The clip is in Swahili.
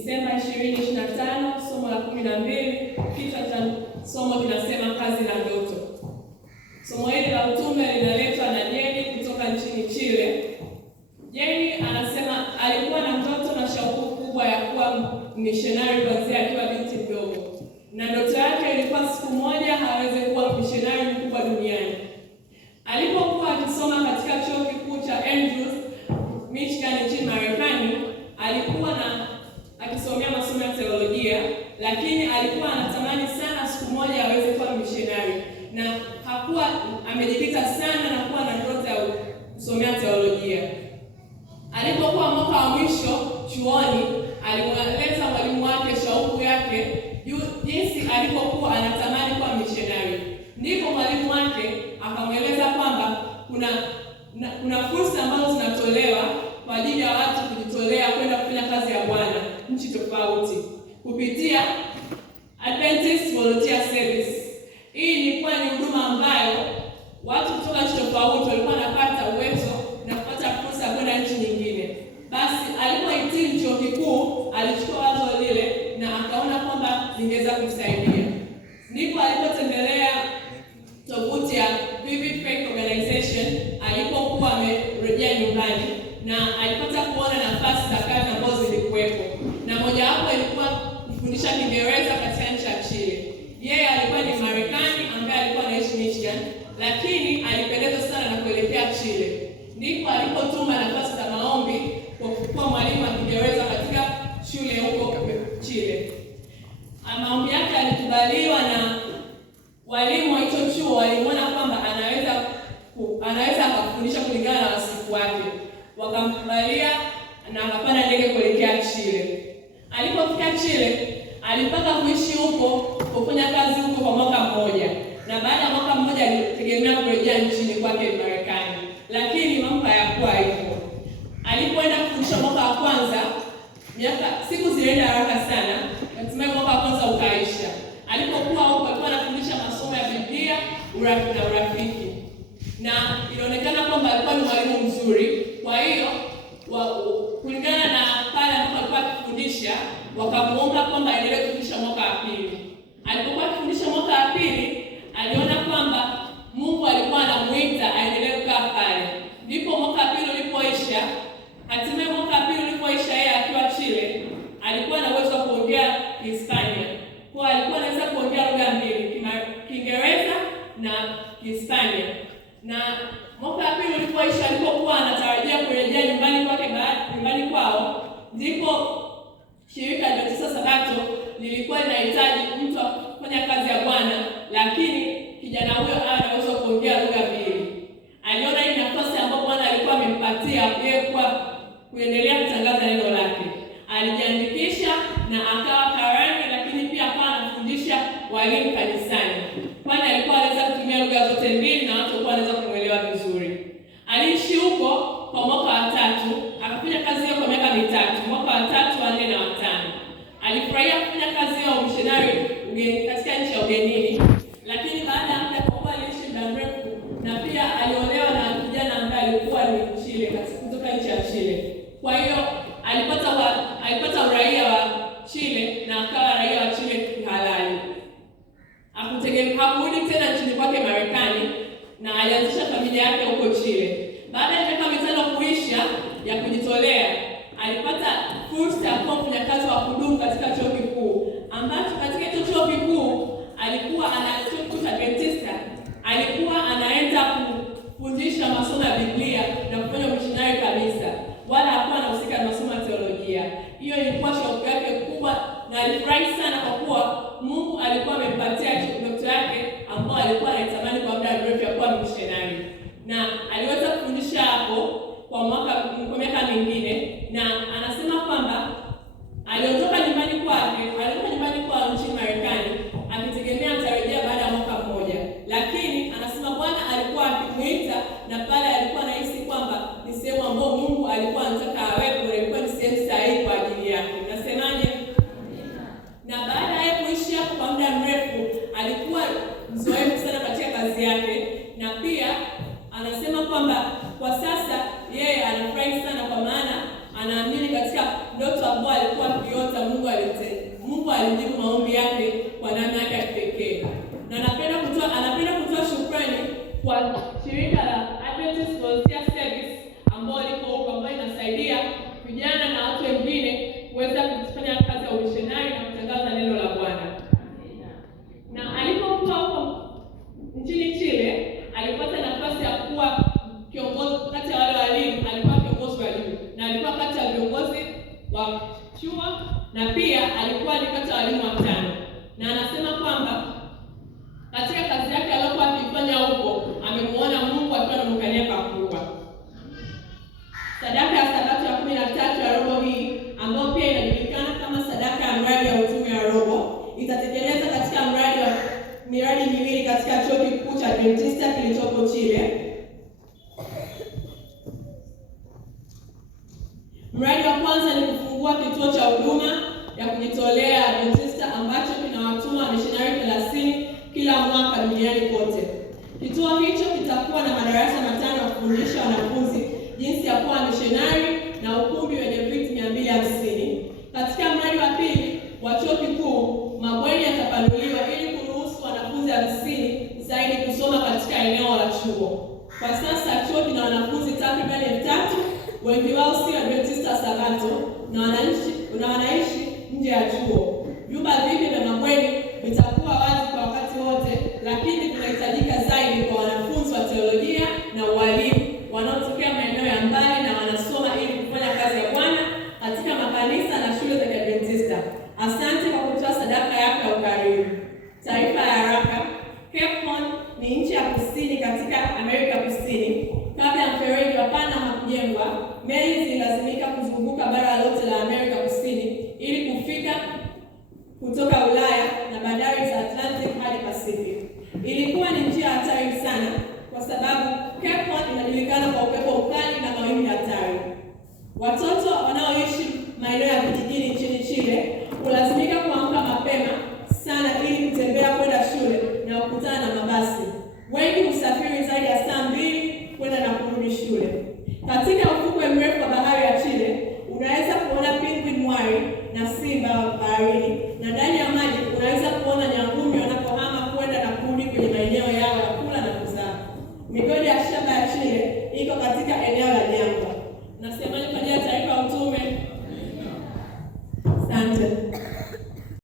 Disemba 2025, somo la 12. Kichwa cha somo kinasema kazi na ndoto. Somo hili la utume linaletwa na Jenny kutoka nchini Chile. Jenny anasema alikuwa na ndoto na shauku kubwa ya kuwa missionary kuanzia akiwa binti mdogo. Na ndoto yake ilikuwa siku moja aweze kuwa missionary mkubwa duniani. Alipokuwa akisoma katika chuo kikuu cha Andrews, Michigan nchini Marekani, alikuwa akisomea masomo ya teolojia, lakini alikuwa anatamani sana siku moja aweze kuwa missionary, na hakuwa amejikita sana na kuwa na ndoto ya kusomea teolojia. Alipokuwa mwaka wa mwisho chuoni, alimweleza mwalimu wake shauku yake jinsi alipokuwa anatamani kuwa missionary. Ndipo mwalimu wake akamweleza kwamba kuna fursa ambazo zinatolewa kwa ajili ya watu kujitolea kwenda kufanya kazi ya Bwana nchi tofauti kupitia Adventist Volunteer Service. Hii ilikuwa ni huduma ambayo watu kutoka nchi tofauti walikuwa wanapata uwezo na kupata fursa ya kwenda nchi nyingine. Basi alipohitimu chuo kikuu, alichukua wazo lile na akaona kwamba lingeweza kumsaidia. Ndipo alipotembelea tovuti ya Vivid Faith Organization alipokuwa amerejea nyumbani, na alipata kuona nafasi za kazi ambazo zilikuwepo, na mojawapo ilikuwa kufundisha Kiingereza katika nchi ya Chile. Yeye alikuwa ni Marekani ambaye alikuwa anaishi Michigan, lakini alipendezwa sana na kuelekea Chile. Ndipo alipotuma nafasi za maombi kwa kuwa mwalimu wa Kiingereza katika shule huko Chile. Maombi yake alikubaliwa na walimu wa hicho chuo. Walimuona kwamba anaweza akafundisha kulingana na wasifu wake, wakamkubalia na akapanda ndege kuelekea Chile. Alipofika Chile, alipanga kuishi huko, kufanya kazi huko kwa mwaka mmoja, na baada ya mwaka mmoja alitegemea kurejea nchini kwake Marekani, lakini mambo hayakuwa hivyo. Alipoenda kufundisha mwaka wa kwanza, siku zilienda haraka sana, hatimaye mwaka wa kwanza ukaisha. Alipokuwa huko alikuwa anafundisha masomo ya Biblia, urafiki na urafiki, na ilionekana kwamba alikuwa ni mwalimu mzuri. Kwa hiyo kulingana na pale ambapo alikuwa akifundisha, wakamuomba kwamba aendelee kufundisha mwaka wa pili. Alipokuwa akifundisha mwaka wa pili, aliona kwamba Mungu alikuwa anamuita aendelee kukaa pale. Ndipo mwaka wa pili ulipoisha, hatimaye mwaka wa pili ulipoisha, yeye akiwa Chile alikuwa na uwezo wa kuongea Hispania. Kwa alikuwa anaweza kuongea lugha mbili, Kiingereza na Hispania. Na mwaka wa pili ulipoisha, alipokuwa anatarajia kurejea nyumbani kwao, ndipo shirika la Adventista Sabato lilikuwa linahitaji mtu wa kufanya kazi ya Bwana, lakini kijana huyo awe na uwezo wa kuongea lugha mbili. Aliona hii nafasi ambayo Bwana alikuwa amempatia yeye kwa kuendelea kutangaza neno lake. Alijiandikisha na akawa karani, lakini pia akawa anafundisha walimu kanisani, kwani alikuwa anaweza kutumia lugha zote mbili na watu walikuwa wanaweza kumwelewa vizuri. Aliishi huko kwa mwaka wa 3, akafanya kazi hiyo kwa miaka 3, mwaka wa 3, wa 4 na wa 5. Alifurahia kufanya kazi hiyo ya missionary katika nchi ya ugenini, lakini baada ya muda, kwa kuwa aliishi muda mrefu na pia aliolewa na kijana ambaye alikuwa ni Chile, kutoka nchi ya Chile. Kwa hiyo alipata uraia wa Chile na akawa raia wa Chile kihalali. Hakurudi tena nchini kwake Marekani, na alianzisha familia yake huko Chile. Baada ya miaka 5 kuisha ya kujitolea, alipata fursa ya kuwa mfanyakazi wa kudumu katika chuo kikuu, ambacho katika hicho chuo kikuu alikuwa anaenda kufundisha masomo ya Biblia na kufanya missionary kabisa, wala hakuwa anahusika na masomo ya teolojia. Hiyo ilikuwa shauku yake kubwa, na alifurahi sana kwa kuwa Mungu alikuwa amempatia ndoto yake ambayo alikuwa anaitamani kwa muda mrefu ya kuwa missionary. Na aliweza kufundisha hapo kwa miaka mingine, na anasema kwamba aliondoka nyumbani kwao nchini Marekani akitegemea atarejea baada ya mwaka mmoja, lakini anasema Bwana alikuwa akimuita, na pale alikuwa anahisi kwamba ni sehemu ambayo Mungu alikuwa anataka awepo, ilikuwa ni sehemu sahihi kwa ajili yake. Nasemaje? Na baada ya kuishi hapo kwa muda mrefu, alikuwa mzoefu sana katika kazi yake, na pia anasema kwamba kwa sasa yeye anafurahi sana, kwa maana anaamini katika ndoto ambayo alikuwa akiota Mungu alijibu maombi yake kwa namna yake ya kipekee. Na anapenda kutoa shukrani kwa shirika la Adventist Volunteer Service ambao liko huko, ambayo inasaidia vijana na watu wengine kuweza kufanya kazi ya umissionari na kutangaza neno la Bwana. Na alipokuwa huko nchini Chile, alipata nafasi ya kuwa kiongozi kati ya wale walimu. Alikuwa kiongozi wa walimu na alikuwa kati ya viongozi wa chuo, na pia alikuwa ni kati ya walimu watano. Na anasema kwamba katika kazi yake aliyokuwa akifanya huko, amemuona Mungu akiwa anamkania pakubwa. Sadaka ya Sabato ya 13 ya robo hii, ambayo pia inajulikana kama sadaka ya mradi ya utume ya robo, itatekeleza katika miradi miwili katika chuo kikuu cha Adventista kilichopo Chile. Mradi wa kwanza ni kufungua kituo cha huduma ya kujitolea Adventista ambacho kinawatuma wamissionari 30 kila mwaka duniani kote. Kituo hicho kitakuwa na madarasa 5 ya kufundisha wanafunzi jinsi ya kuwa missionari na ukumbi wenye viti 250. Katika mradi wa pili wa chuo kikuu, mabweni yatapanuliwa ili kuruhusu wanafunzi 50 zaidi kusoma katika eneo la chuo. Kwa sasa chuo kina wanafunzi takriban 3,000, wengi wao si Adventista Sabato na wanaishi nje ya chuo. Vyumba vingi vya mabweni vitakuwa wazi kwa wakati wote, lakini kunahitajika zaidi kwa wanafunzi wa teolojia na walimu wanaotokea maeneo ya mbali na wanasoma ili kufanya kazi ya Bwana katika makanisa na shule za Adventista. Asante kwa kutoa sadaka yako ya ukarimu. Taarifa ya haraka. Cape Horn ni nchi ya kusini katika Amerika Kusini. Kabla ya mfereji wa Panama kujengwa, meli zililazimika kuzunguka bara lote la Amerika Kusini ili kufika kutoka Ulaya na bandari za Atlantic hadi Pacific. Ilikuwa ni njia hatari sana kwa sababu Cape Horn inajulikana kwa upepo ukali na mawimbi hatari. Watoto wanaoishi maeneo ya vijijini nchini Chile hulazimika kuamka mapema sana ili kutembea kwenda shule na kukutana na mabasi. Wengi husafiri zaidi ya saa 2 kwenda na kurudi shule. Katika